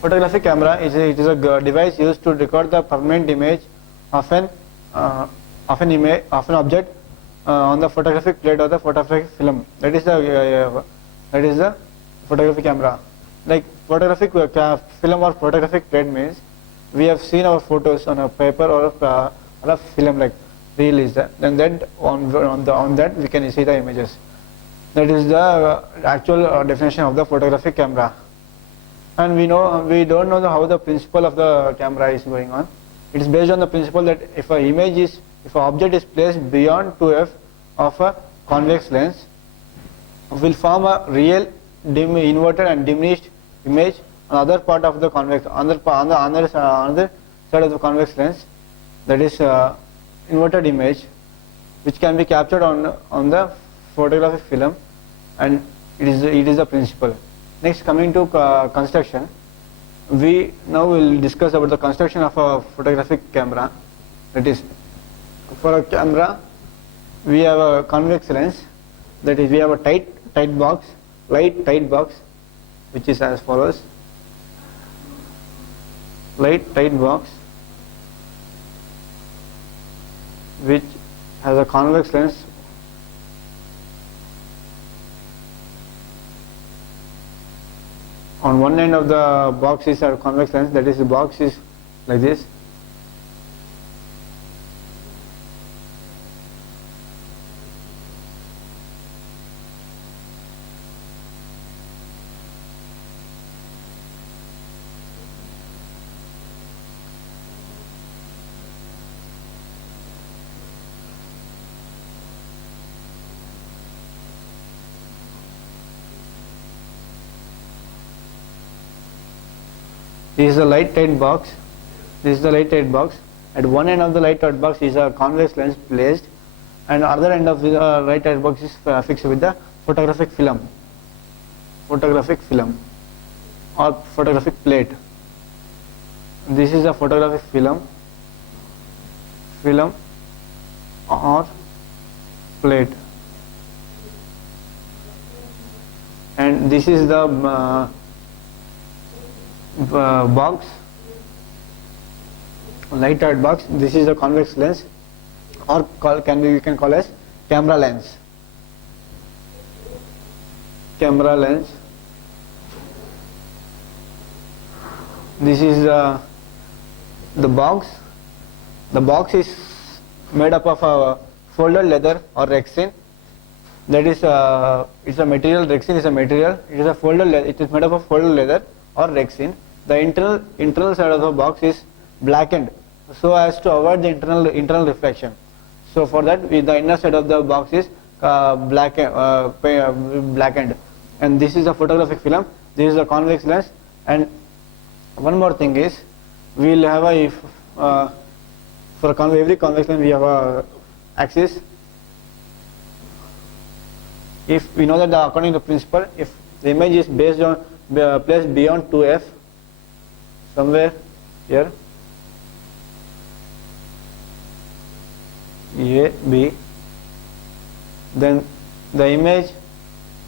Photographic camera is a device used to record the permanent image of an object on the photographic plate or the photographic film. That is the photographic camera. Like photographic film or photographic plate means we have seen our photos on a paper or a film, like reel is that. Then that on that we can see the images. That is the actual definition of the photographic camera. And we don't know how the principle of the camera is going on. It is based on the principle that if an object is placed beyond 2f of a convex lens, will form a real inverted and diminished image on other part of the convex on the other side of the convex lens. That is inverted image, which can be captured on the photographic film, and it is a principle. Next, coming to construction, we now will discuss about the construction of a photographic camera. That is, for a camera, we have a convex lens. That is, we have a tight box, light tight box, which is as follows: light tight box, which has a convex lens. On one end of the box is a convex lens, that is, the box is like this. This is the light tight box. This is the light tight box. At one end of the light tight box is a convex lens placed, and other end of the light tight box is fixed with the photographic film or photographic plate. This is a photographic film or plate, and this is the box, light tight box. This is a convex lens, or we can call as camera lens. This is the box. The box is made up of a folded leather or rexin. That is, it's a material. Rexin is a material. It is a folded leather. It is made up of folded leather or rexin. The internal side of the box is blackened, so as to avoid the internal reflection. So for that, the inner side of the box is blackened. And this is a photographic film. This is a convex lens. And one more thing is, we will have for every convex lens we have a axis. If we know that according to the principle, if the image is placed beyond 2f, somewhere here, A, B, then the image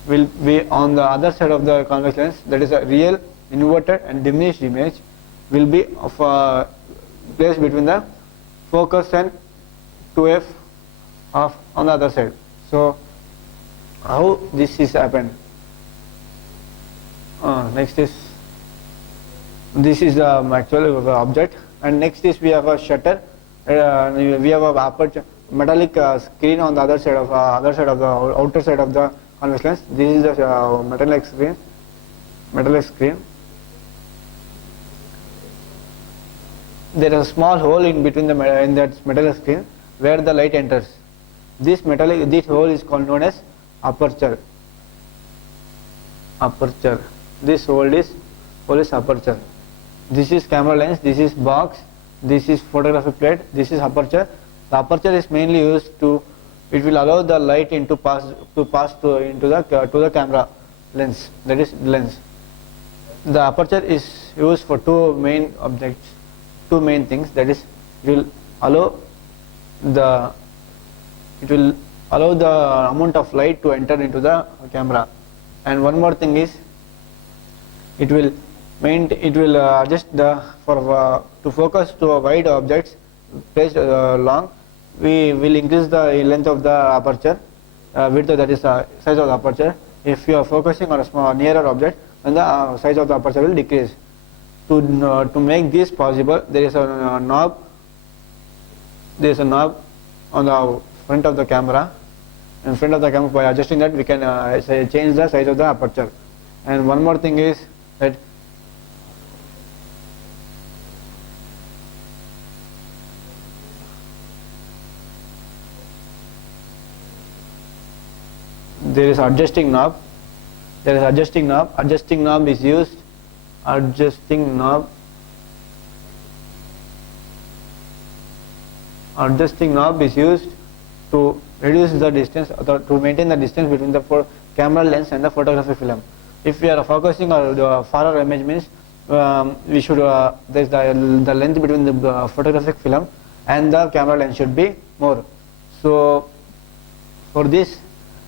will be on the other side of the convex lens. That is, a real inverted and diminished image will be placed between the focus and 2f on the other side. So how this is happened? Next is, this is the actual object, and next is we have a shutter. We have a aperture, metallic screen on the outer side of the convex lens. This is the metallic screen. There is a small hole in between in that metallic screen where the light enters. This hole is known as aperture. This hole is aperture. This is camera lens. This is box. This is photographic plate. This is aperture. The aperture is mainly used it will allow the light to pass to the camera lens. That is lens. The aperture is used for two main things. That is, it will allow the amount of light to enter into the camera, and one more thing is, it will it will adjust the to focus to a wide objects placed long. We will increase the length of the aperture, width, that is size of the aperture. If you are focusing on a small nearer object, then the size of the aperture will decrease. To make this possible, there is a knob. There is a knob on the front of the camera. In front of the camera, by adjusting that, we can change the size of the aperture. And one more thing is that there is adjusting knob. There is adjusting knob. Adjusting knob is used. Adjusting knob. Adjusting knob is used to reduce the distance, or to maintain the distance between the camera lens and the photographic film. If we are focusing on the farther image, means we should there is the length between the photographic film and the camera lens should be more. So for this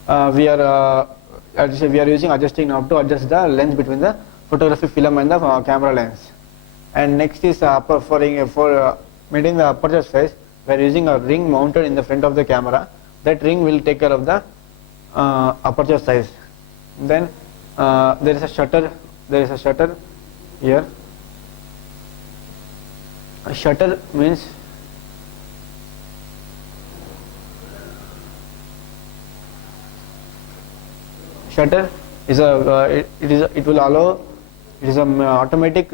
we are using adjusting knob to adjust the length between the photographic film and the camera lens. And next is for maintaining the aperture size, we are using a ring mounted in the front of the camera. That ring will take care of the aperture size. Then there is a shutter. There is a shutter here. A shutter means shutter is it will allow, it is an automatic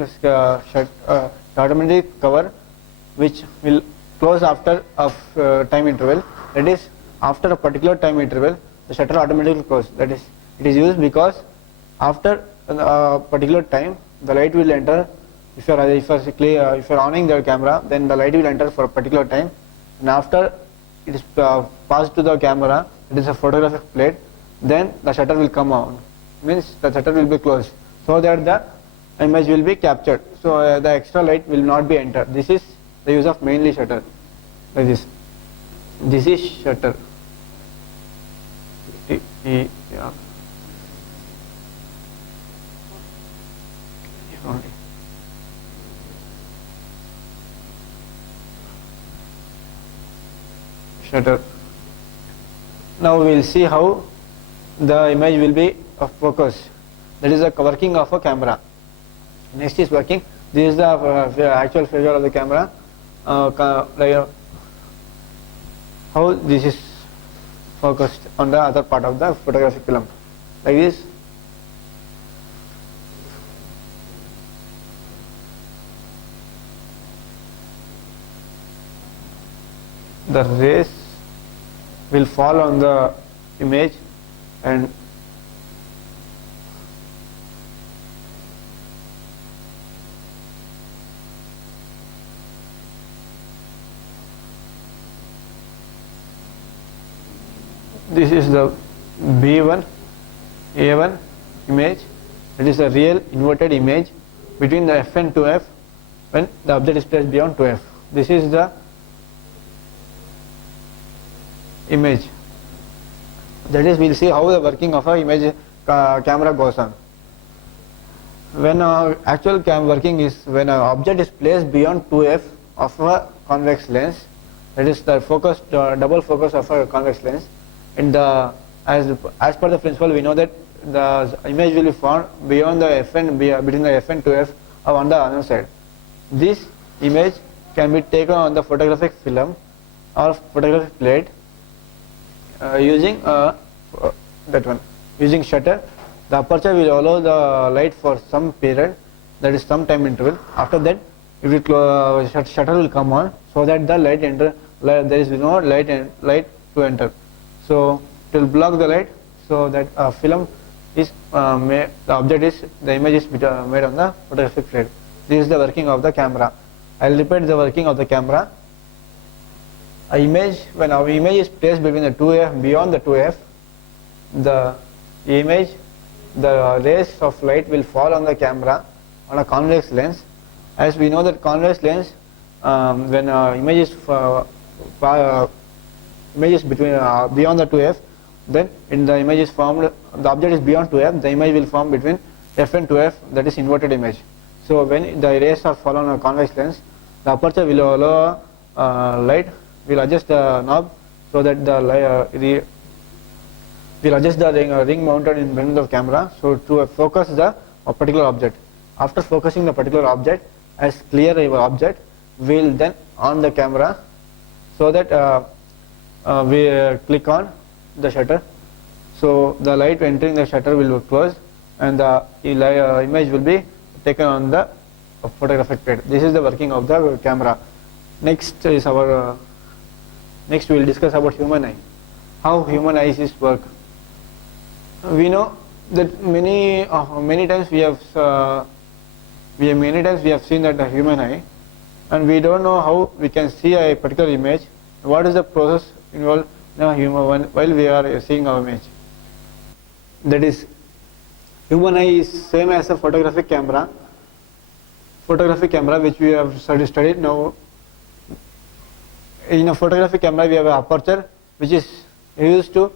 automatic cover which will close after a time interval. That is, after a particular time interval, the shutter automatically closes. That is, it is used because after a particular time, the light will enter. If you are owning the camera, then the light will enter for a particular time, and after it is passed to the camera, it is a photographic plate, then the shutter will come on, means the shutter will be closed, so that the image will be captured. So the extra light will not be entered. This is the use of mainly shutter. Like this. This is shutter. Yeah. Shutter. Now we will see how the image will be focused. That is the working of a camera. Next is working. This is the actual figure of the camera. How this is focused on the other part of the photographic film. Like this. The rays will fall on the image and this is the B1 A1 image. It is a real inverted image between the F and 2F when the object is placed beyond 2F. This is the image. That is, we will see how the working of a image camera goes on. When actual working is when an object is placed beyond 2F of a convex lens, that is the focus, double focus of a convex lens. And as per the principle, we know that the image will be formed beyond the F and between the F and 2F or on the other side. This image can be taken on the photographic film or photographic plate using that one, using shutter. The aperture will allow the light for some period, that is some time interval. After that, it will shutter will come on, so that the light enter. There is no light to enter. So it will block the light, so that film is the image is made on the photographic plate. This is the working of the camera. I will repeat the working of the camera. When our image is placed between the 2F, beyond the 2F, the rays of light will fall on the camera on a convex lens. As we know that convex lens, when image is between beyond the 2F, then in the image is formed, the object is beyond 2F, the image will form between F and 2F, that is inverted image. So when the rays are fall on a convex lens, the aperture will allow light. Will adjust the knob so that the will adjust the ring mounted in front of the camera, so to focus the particular object. After focusing the particular object as clear object, we will then on the camera so that we click on the shutter. So the light entering the shutter will close and the image will be taken on the photographic plate. This is the working of the camera. Next is our next we will discuss about human eye. How human eyes is work. We know that many times we have seen that the human eye, and we don't know how we can see a particular image. What is the process involved in a human while we are seeing our image? That is, human eye is same as a photographic camera. Photographic camera, which we have studied now. In a photographic camera, we have an aperture which is used to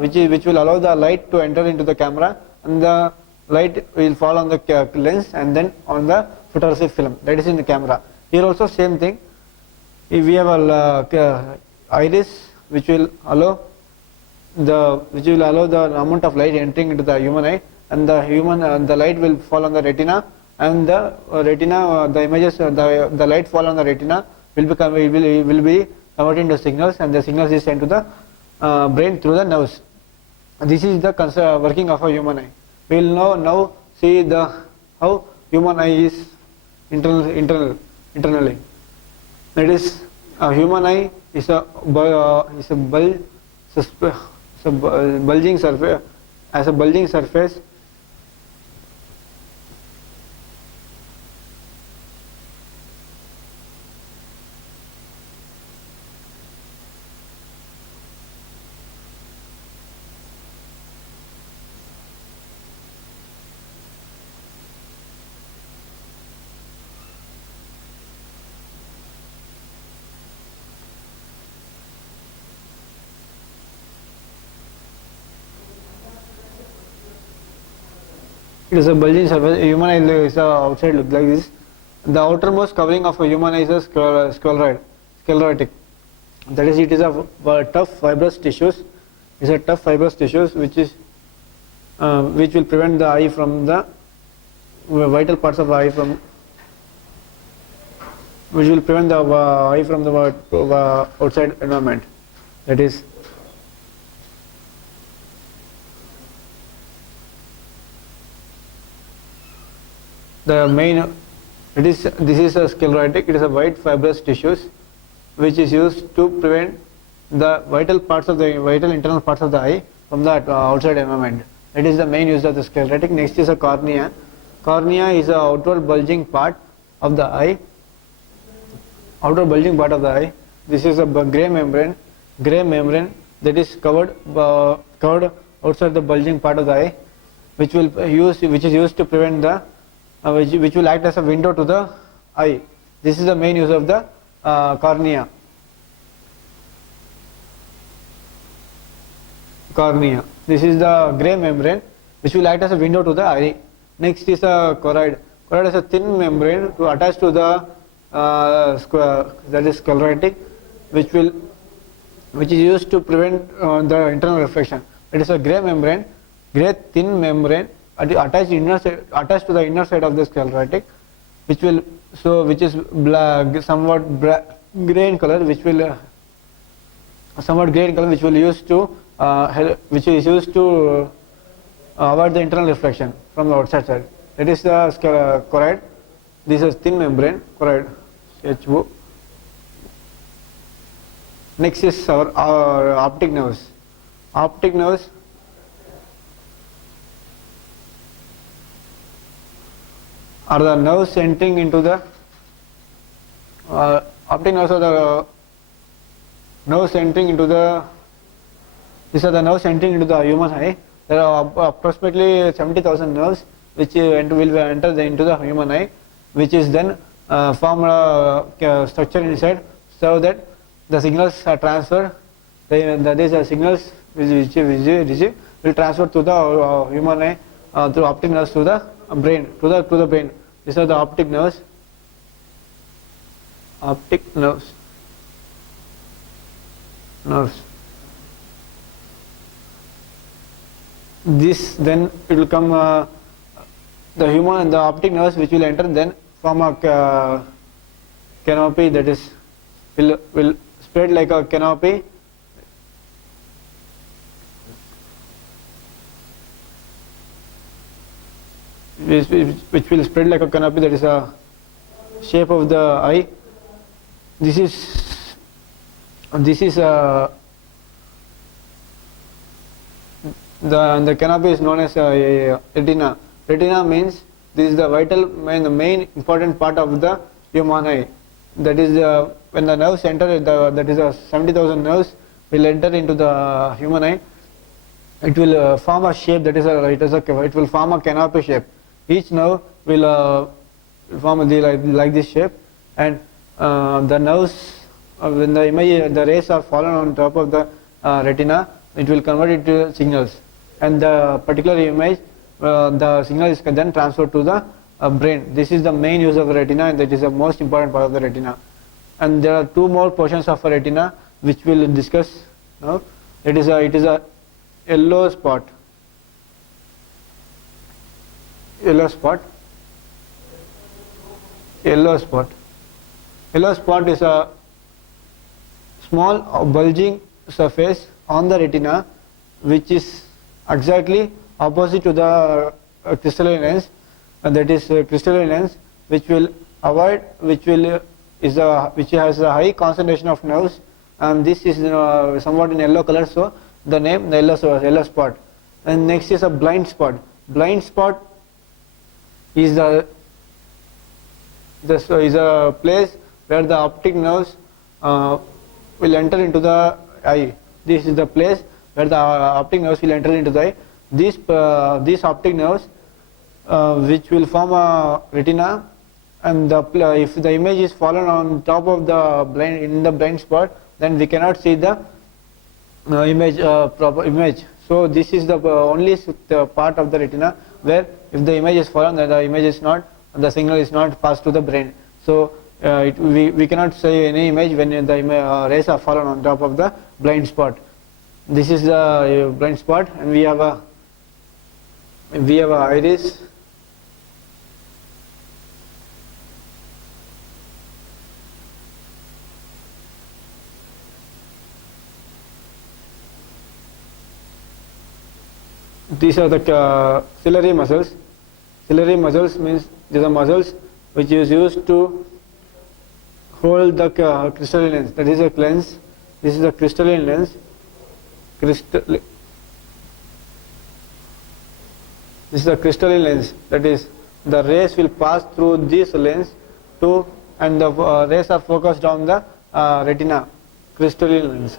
which will allow the light to enter into the camera, and the light will fall on the lens and then on the photographic film. That is in the camera. Here also same thing. If we have a iris which will allow the amount of light entering into the human eye, and the light will fall on the retina, and the the images the light fall on the retina will be converted into signals, and the signals is sent to the brain through the nerves. This is the working of a human eye. We will now see how human eye is internally. That is, a human eye is a bulging surface. As a bulging surface, it is a bulging surface. A human eye is outside look like this. The outermost covering of a human eye is a sclerotic. That is, it is a tough fibrous tissues. It's a tough fibrous tissues which will prevent the eye from the vital parts of the eye from the outside environment. That is, this is a sclerotic. It is a white fibrous tissues which is used to prevent the vital internal parts of the eye from the outside environment. That is the main use of the sclerotic. Next is a cornea. Cornea is a outward bulging part of the eye. This is a gray membrane that is covered outside the bulging part of the eye, which is used to prevent the which will act as a window to the eye. This is the main use of the cornea. This is the gray membrane which will act as a window to the eye. Next is a choroid. Choroid is a thin membrane to attach to the that is sclerotic, which is used to prevent the internal reflection. It is a gray thin membrane attached to the inner side of the sclerotic, which is somewhat gray in color, which is used to avoid the internal reflection from the outside side. That is the choroid. This is thin membrane choroid. CHO. Next is our optic nerves. Optic nerves are the nerves entering into the optic nerves are the nerves entering into the these are the nerves entering into the human eye. There are approximately 70,000 nerves which will enter into the human eye, which is then form a structure inside so that the signals are transferred. These signals which will transfer to the human eye through optic nerves to the brain. These are the optic nerves. Optic nerves. This then it will come the optic nerves which will enter then form a canopy, that is will spread like a canopy. Which will spread like a canopy, that is a shape of the eye. This is the canopy is known as retina. Retina means this is the the main important part of the human eye. That is when the nerves enter, that is 70,000 nerves will enter into the human eye. It will form a shape, that is it will form a canopy shape. Each nerve will form like this shape, and the nerves, when the rays are fallen on top of the retina, it will convert it to signals, and the particular image, the signal is then transferred to the brain. This is the main use of retina, and that is the most important part of the retina. And there are two more portions of a retina which we will discuss now. It is a yellow spot. Yellow spot is a small bulging surface on the retina which is exactly opposite to the crystalline lens, and that is crystalline lens which has a high concentration of nerves, and this is somewhat in yellow color, so the name the yellow spot. And next is a blind spot. Blind spot is a place where the optic nerves will enter into the eye. This is the place where the optic nerves will enter into the eye. These optic nerves which will form a retina, and if the image is fallen on top of the blind spot, then we cannot see the proper image. So this is the only part of the retina where if the image is fallen, then the signal is not passed to the brain. So we cannot see any image when the rays are fallen on top of the blind spot. This is the blind spot, and we have a iris. These are the ciliary muscles. Ciliary muscles means these are muscles which is used to hold the crystalline lens. That is a lens. This is a crystalline lens. This is a crystalline lens. That is, the rays will pass through this lens and the rays are focused on the retina, crystalline lens.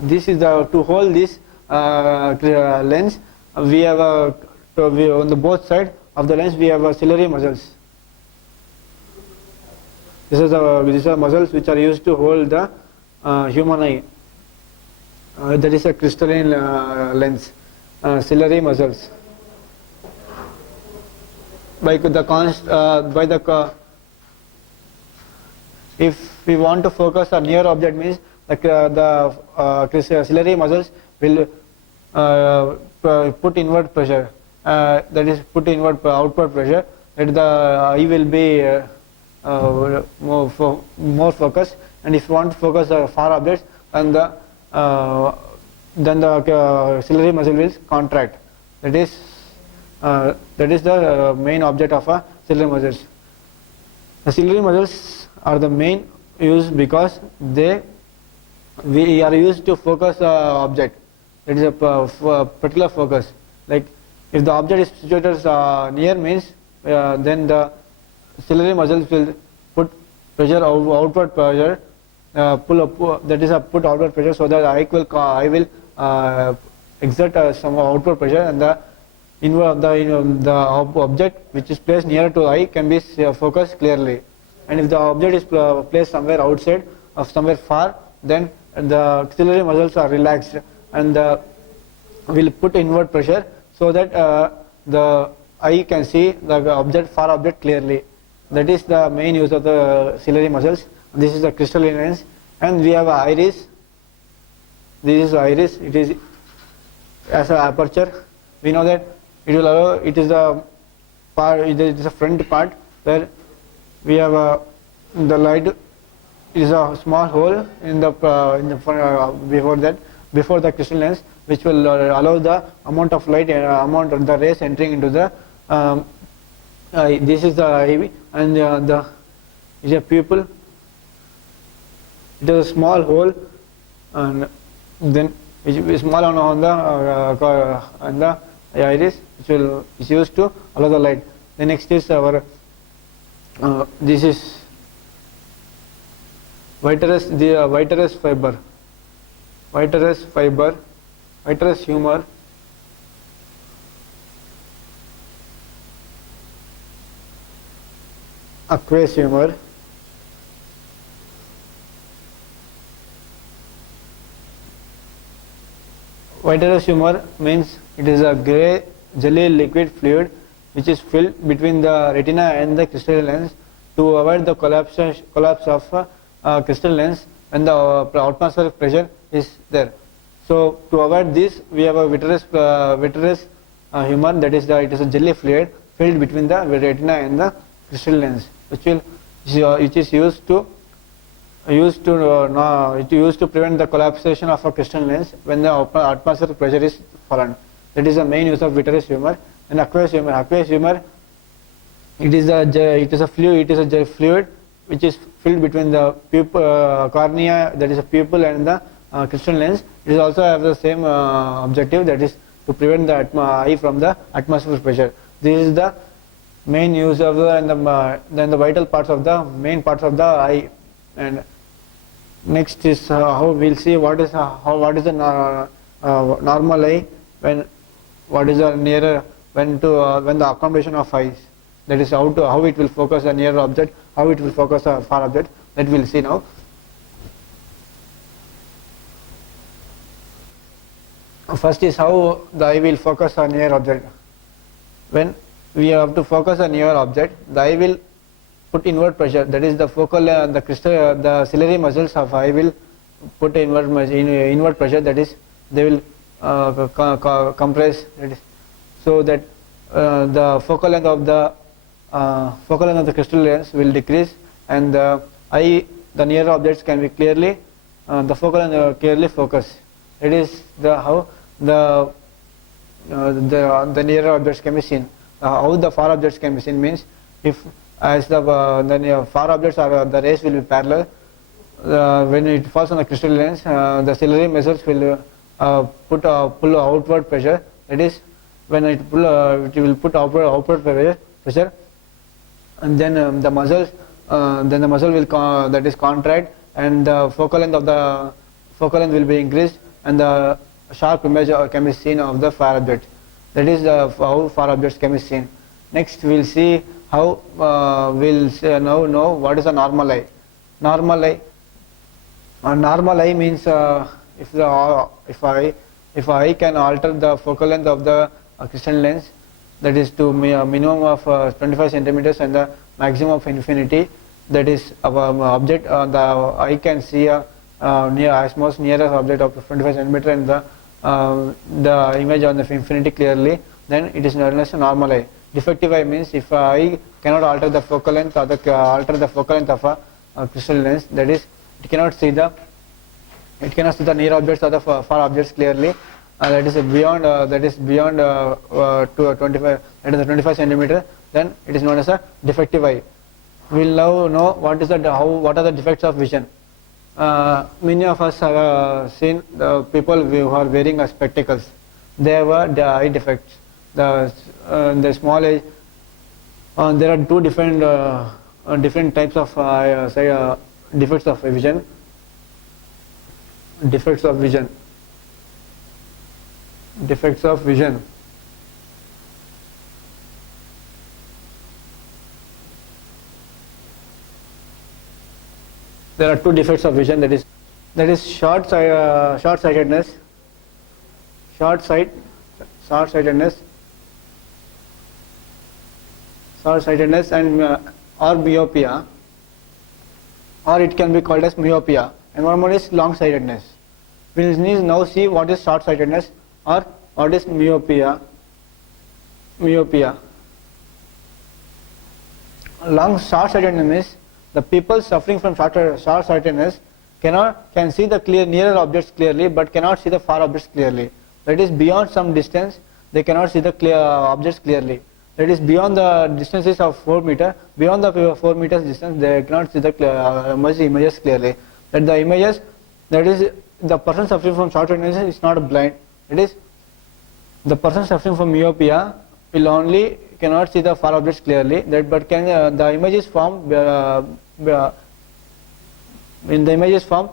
This is to hold this lens. We have on the both sides of the lens we have ciliary muscles. These are muscles which are used to hold the human eye. That is a crystalline lens, ciliary muscles. If we want to focus a near object, means the ciliary muscles will put inward pressure, that is put outward pressure, that the eye will be more focused. And if you want to focus far objects, and then the ciliary muscle will contract. That is the main object of a ciliary muscles. The ciliary muscles are the main use because we are used to focus object. It is a particular focus. Like if the object is situated near, means then the ciliary muscles will put pressure, outward pressure, that is put outward pressure, so that eye will exert some outward pressure, and the object which is placed nearer to eye can be focused clearly. And if the object is placed somewhere outside or somewhere far, then the ciliary muscles are relaxed and will put inward pressure, so that the eye can see the object, far object clearly. That is the main use of the ciliary muscles. This is the crystalline lens, and we have a iris. This is the iris. It is as an aperture. We know that it will allow. It is the part. It is the front part where we have the light. It is a small hole in the before the crystal lens, which will allow the amount of light, amount of the rays entering into the this is the eye, and the is a pupil. It is a small hole, and then it is small on the iris, which is used to allow the light. The next is our this is vitreous, the vitreous fiber, vitreous humor. Aqueous humor. Vitreous humor means it is a grey jelly liquid fluid which is filled between the retina and the crystal lens to avoid the collapse of crystal lens when the atmospheric pressure is there. So to avoid this, we have a vitreous humor, that is it is a jelly fluid filled between the retina and the crystal lens, which is used to prevent the collapsation of a crystal lens when the atmospheric pressure is fallen. That is the main use of vitreous humor. And aqueous humor, it is a fluid which is filled between the cornea, that is a pupil, and the crystal lens. It is also have the same objective, that is to prevent the eye from the atmospheric pressure. This is the main use of then the vital parts of the main parts of the eye. And next is how we'll see what is the normal eye, what is the nearer when the accommodation of eyes, that is how it will focus a near object, how it will focus a far object, that we'll see now. First is how the eye will focus a near object. When we have to focus a near object, the eye will put inward pressure, that is the focal the ciliary muscles of eye will put inward pressure, that is they will compress, that is, so that the focal length of the crystal lens will decrease, and the nearer objects can be clearly the focal length clearly focus. It is how the nearer objects can be seen. How the far objects can be seen means, if as the far objects are the rays will be parallel, when it falls on the crystal lens, the ciliary muscles will pull outward pressure. That is, when it will put outward pressure, and then the muscle will contract, and the focal length will be increased, and the sharp image can be seen of the far object. That is how far objects can be seen. Next, we'll see how now know what is a normal eye. Normal eye means if I can alter the focal length of the crystal lens, that is to minimum of 25 centimeters and the maximum of infinity, that is object the eye can see most nearest object of 25 centimeter and the image on the infinity clearly, then it is known as a normal eye. Defective eye means if eye cannot alter the focal length of a crystal lens, that is it cannot see the near objects or the far objects clearly, that is beyond 25 centimeter, then it is known as a defective eye. We will now know what are the defects of vision. Many of us have seen the people who are wearing spectacles. They have the eye defects. The small eye. There are two different types of defects of vision. Defects of vision. There are two defects of vision, that is short-sightedness, short-sightedness and or myopia, or it can be called as myopia, and one more is long-sightedness. We will now see what is short-sightedness or what is myopia. Short-sightedness means the people suffering from short-sightedness can see the nearer objects clearly, but cannot see the far objects clearly. That is, beyond some distance they cannot see the objects clearly. That is, beyond the distances of 4 meter, beyond the 4 meters distance, they cannot see the images clearly. That the images, that is, the person suffering from short-sightedness is not blind. That is, the person suffering from myopia will only cannot see the far objects clearly. But can the image is formed in the image is formed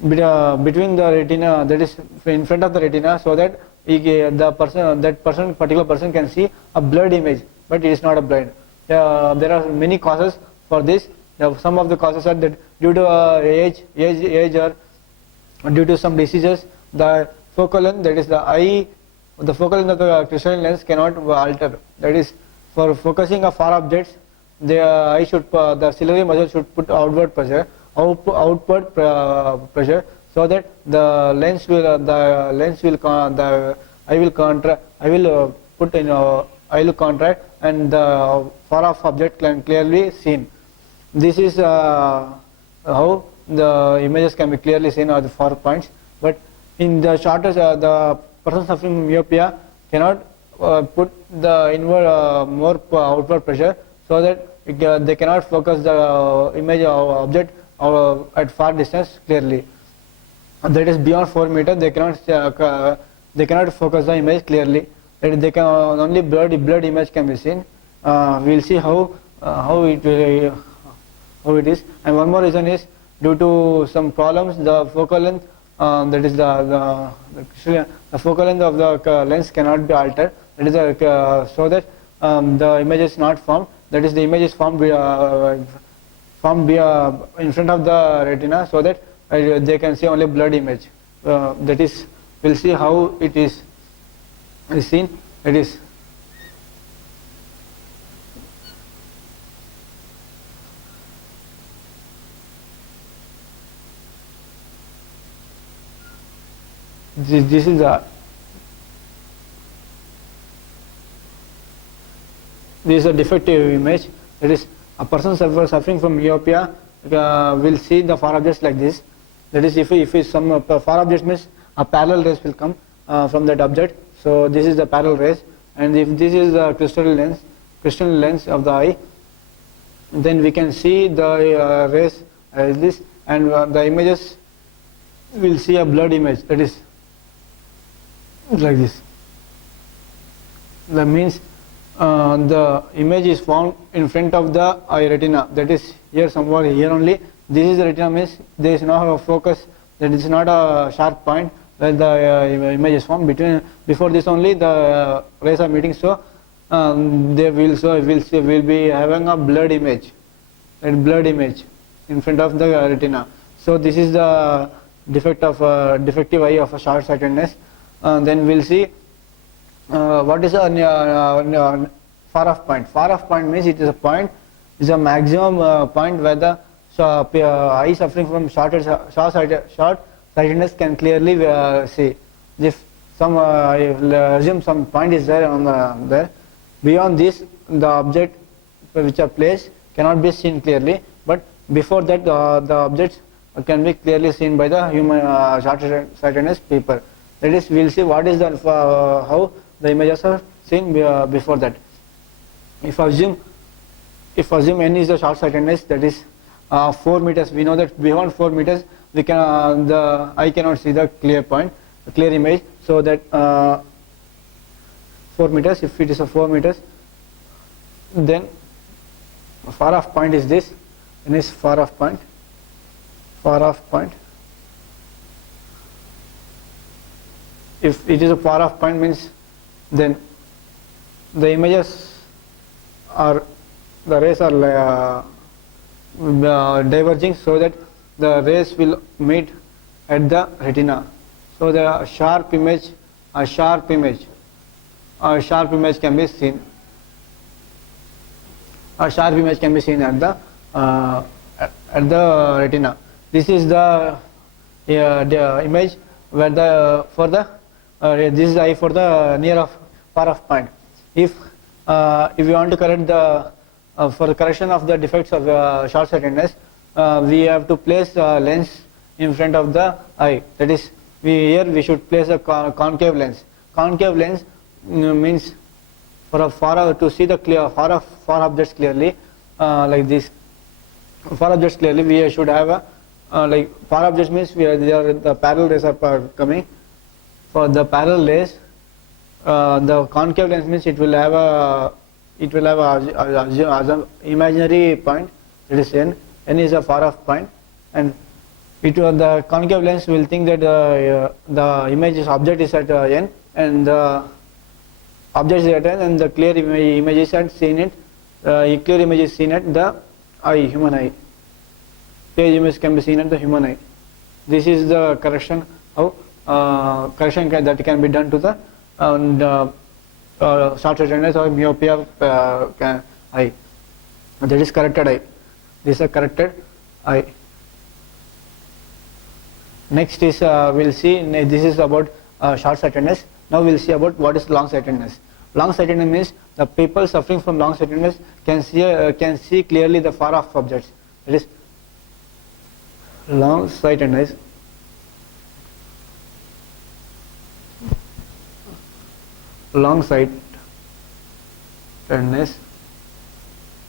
between the retina, that is in front of the retina, so that particular person can see a blurred image, but it is not a blind. There are many causes for this. Some of the causes are that due to age or due to some diseases, the focal length, that is the eye, the focal length of the crystalline lens cannot alter. That is, for focusing of far objects, the ciliary muscle should put outward pressure, so that the eye will contract and the far off object can clearly seen. This is how the images can be clearly seen at the far points. But in the shortest, the person suffering from myopia cannot put the inward more outward pressure, so that they cannot focus the image of object at far distance clearly. That is, beyond 4 meters they cannot focus the image clearly. That they can only blurred image can be seen. We will see how it is. And one more reason is due to some problems, the focal length, that is the focal length of the lens cannot be altered. That is so that the image is not formed. That is, the image is formed in front of the retina, so that they can see only blurred image. That is, we'll see how it is seen. It is this is a defective image. That is, a person suffering from myopia will see the far objects like this. That is, if some far objects means a parallel rays will come from that object. So this is the parallel rays, and if this is the crystalline lens of the eye, then we can see the rays as this, and the images will see a blurred image. That is like this. That means the image is formed in front of the eye retina. That is here somewhere, here only. This is the retina, means there is no focus. That is not a sharp point where the image is formed. Before this only the rays are meeting, so we'll be having a blurred image, in front of the retina. So this is the defective eye of a short-sightedness. Then we'll see what is a far off point. Far off point means it is a point, is a maximum point where the eye suffering from short-sightedness can clearly see. If some assume some point is there there, beyond this the object which are placed cannot be seen clearly, but before that the objects can be clearly seen by the human short-sightedness people. That is, we will see what is the how the images are seen before that. If assume n is the short-sightedness, that is 4 meters. We know that beyond 4 meters we can the eye cannot see the clear image. So that 4 meters. If it is a 4 meters, then far off point is this. And is far off point. If it is a far off point, means then the images are, the rays are diverging, so that the rays will meet at the retina. So the sharp image can be seen. a sharp image can be seen at the retina. This is the image where this is eye for the near of far off point. If we want to correct the for the correction of the defects of short-sightedness, we have to place a lens in front of the eye. That is, here we should place a concave lens. Concave lens means for to see the far objects clearly, like this. Far objects clearly, we should have a like far objects means the parallel rays are coming. For the parallel rays, the concave lens means it will have a imaginary point, that is n. N is a far off point, and the concave lens will think that the object is at n, and the object is at n, and the clear image is at seen it. Clear image is seen at the eye, human eye. Clear image can be seen at the human eye. This is the correction that can be done to the short-sightedness or myopia eye. That is corrected eye. This is a corrected eye. Next is we'll see. This is about short-sightedness. Now we'll see about what is long-sightedness. Long-sightedness means the people suffering from long-sightedness can see clearly the far-off objects. That is long-sightedness. Long-sightedness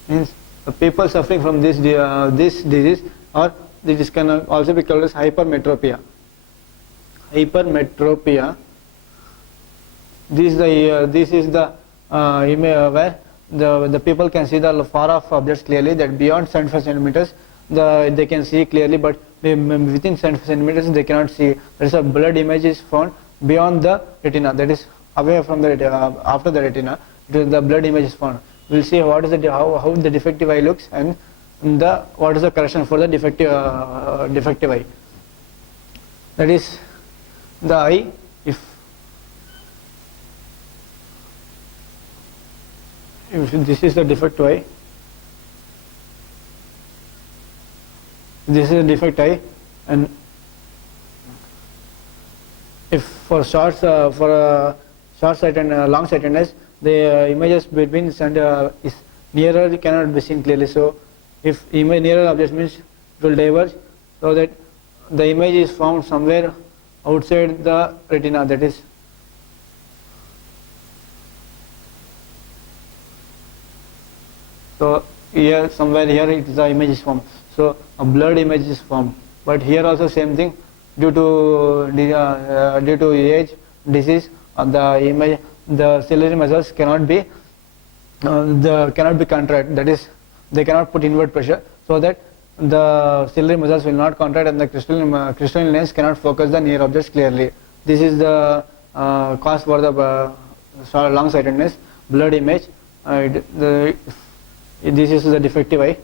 means the people suffering from this disease, or this can also be called as hypermetropia. Hypermetropia. This is the image where the people can see the far off objects clearly, that beyond 75 centimeters they can see clearly, but within 75 centimeters they cannot see. There is a blurred image is found beyond the retina, that is away from the after the retina. The blurred image is found. We will see how the defective eye looks, and what is the correction for the defective eye. That is the eye. If this is the defective eye, this is a defect eye, and if for short-sighted and long-sightedness, the images between is nearer cannot be seen clearly. So if image nearer object means it will diverge, so that the image is found somewhere outside the retina. That is so here somewhere here the image is formed. So a blurred image is formed. But here also same thing, due to age, disease, the ciliary muscles cannot be contract. That is, they cannot put inward pressure, so that the ciliary muscles will not contract, and the crystalline lens cannot focus the near objects clearly. This is the cause for the long-sightedness, blurred image. This is the defective eye.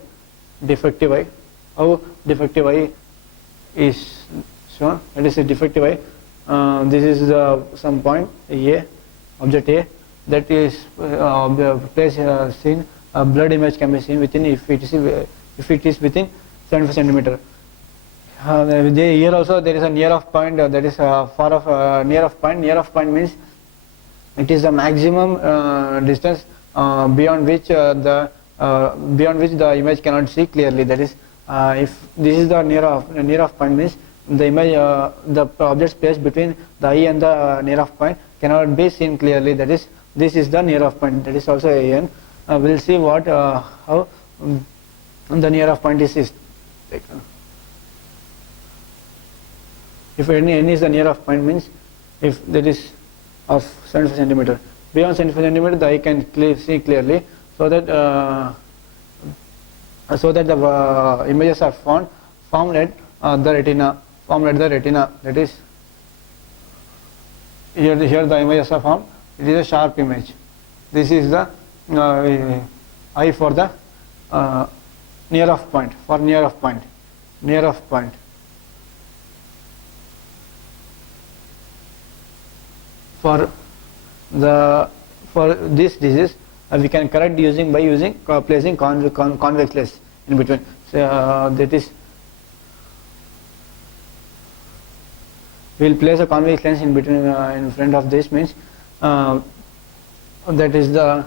How defective eye is shown? That is a defective eye. This is some point A, object A, that is place seen. A blurred image can be seen within if it is within 75 centimeter. Here also there is a near off point. That is far off near off point. Near off point means it is the maximum distance beyond which the image cannot see clearly. That is, if this is the near off point means the image, the objects placed between the eye and the near off point cannot be seen clearly. That is, this is the near off point. That is also AN. We'll see how the near off point is taken. If n is the near off point means if that is of 75 centimeter. Beyond 75 centimeter, the eye can see clearly, so that the images are formed at the retina. That is, here the images are formed. It is a sharp image. This is the eye for the near off point. For this disease, we can correct using placing convex lens in between. So that is, we will place a convex lens in between in front of this, means that is the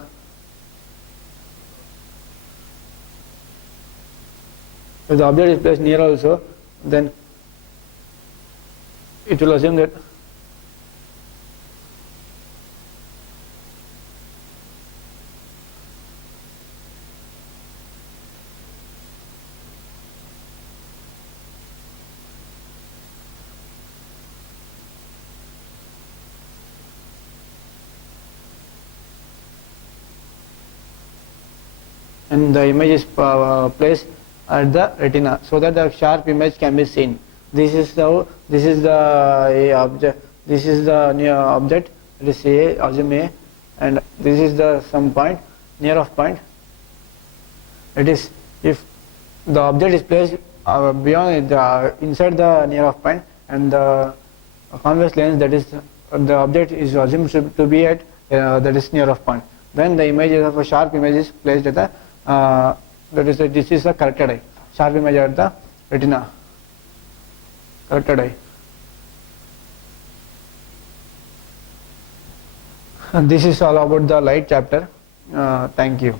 if the object is placed near also, then it will assume that and the image is placed at the retina so that the sharp image can be seen. This is the object. This is the near object. It is A, assume A, and this is the some point, near of point. It is, if the object is placed beyond inside the near of point, and the convex lens, that is the object is assumed to be at that is near of point, then the image of a sharp image is placed at the this is the corrected eye, sharp image at the retina, corrected eye. And this is all about the light chapter. Thank you.